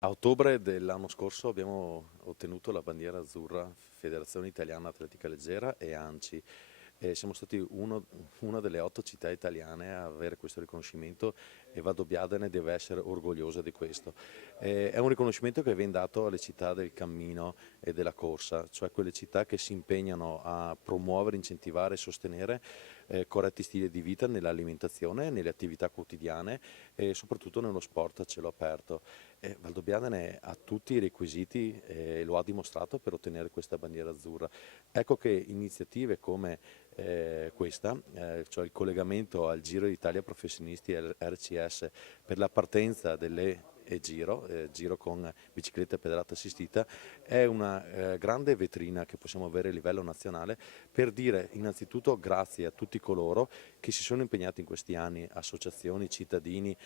A ottobre dell'anno scorso abbiamo ottenuto la bandiera azzurra Federazione Italiana Atletica Leggera e ANCI. Siamo stati una delle 8 città italiane a avere questo riconoscimento e Valdobbiadene deve essere orgogliosa di questo. È un riconoscimento che viene dato alle città del cammino e della corsa, cioè quelle città che si impegnano a promuovere, incentivare e sostenere corretti stili di vita nell'alimentazione, nelle attività quotidiane e soprattutto nello sport a cielo aperto. Valdobbiadene ha tutti i requisiti e lo ha dimostrato per ottenere questa bandiera azzurra. Ecco che iniziative come questa, cioè il collegamento al Giro d'Italia Professionisti RCS per la partenza delle Giro con bicicletta e pedalata assistita, è una grande vetrina che possiamo avere a livello nazionale per dire innanzitutto grazie a tutti coloro che si sono impegnati in questi anni, associazioni, cittadini,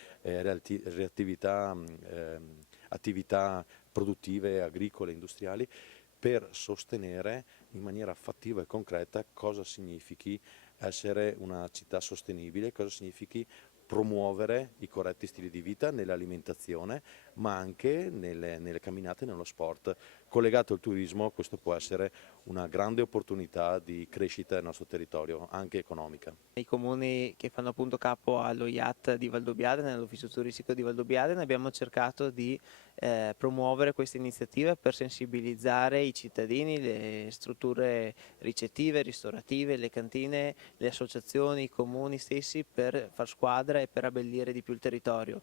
attività produttive, agricole, industriali, per sostenere in maniera fattiva e concreta cosa significhi essere una città sostenibile, cosa significhi promuovere i corretti stili di vita nell'alimentazione, ma anche nelle camminate e nello sport. Collegato al turismo, questo può essere una grande opportunità di crescita del nostro territorio, anche economica. I comuni che fanno appunto capo allo IAT di Valdobbiadene, all'ufficio turistico di Valdobbiadene, abbiamo cercato di promuovere questa iniziativa per sensibilizzare i cittadini, le strutture ricettive, ristorative, le cantine, le associazioni, i comuni stessi per far squadra e per abbellire di più il territorio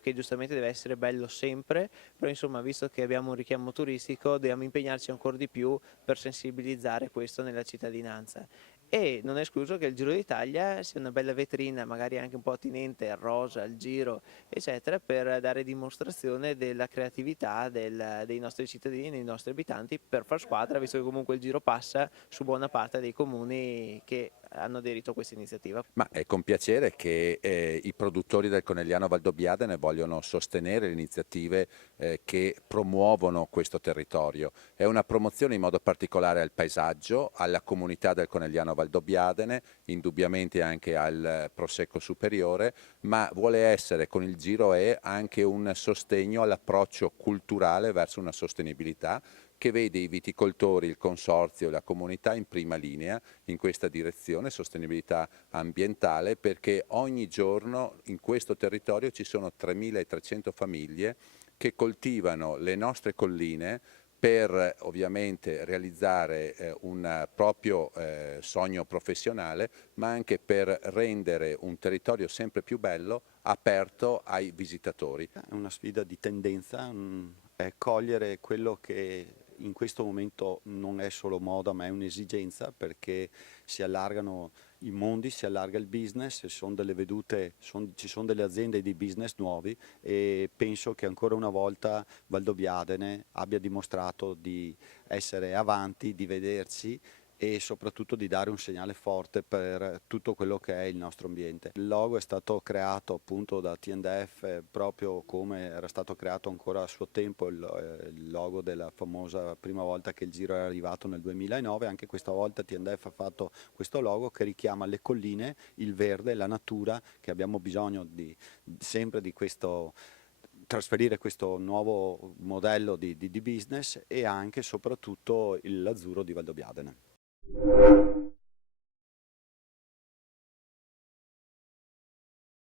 che giustamente deve essere bello sempre, però insomma visto che abbiamo un richiamo turistico dobbiamo impegnarci ancora di più per sensibilizzare questo nella cittadinanza. E non è escluso che il Giro d'Italia sia una bella vetrina, magari anche un po' attinente al rosa, al giro, eccetera, per dare dimostrazione della creatività dei nostri cittadini, dei nostri abitanti, per far squadra, visto che comunque il Giro passa su buona parte dei comuni che hanno aderito a questa iniziativa. Ma è con piacere che i produttori del Conegliano Valdobbiadene vogliono sostenere le iniziative che promuovono questo territorio. È una promozione in modo particolare al paesaggio, alla comunità del Conegliano Valdobbiadene, indubbiamente anche al Prosecco Superiore, ma vuole essere con il Giro E anche un sostegno all'approccio culturale verso una sostenibilità che vede i viticoltori, il consorzio e la comunità in prima linea in questa direzione, sostenibilità ambientale, perché ogni giorno in questo territorio ci sono 3.300 famiglie che coltivano le nostre colline per ovviamente realizzare un proprio sogno professionale, ma anche per rendere un territorio sempre più bello, aperto ai visitatori. È una sfida di tendenza, è cogliere quello che in questo momento non è solo moda ma è un'esigenza, perché si allargano i mondi, si allarga il business, ci sono delle vedute, ci sono delle aziende di business nuovi e penso che ancora una volta Valdobbiadene abbia dimostrato di essere avanti, di vedersi e soprattutto di dare un segnale forte per tutto quello che è il nostro ambiente. Il logo è stato creato appunto da TNDF proprio come era stato creato ancora a suo tempo il logo della famosa prima volta che il Giro è arrivato nel 2009, anche questa volta TNDF ha fatto questo logo che richiama le colline, il verde, la natura, che abbiamo bisogno sempre di questo trasferire questo nuovo modello di business e anche e soprattutto l'azzurro di Valdobbiadene.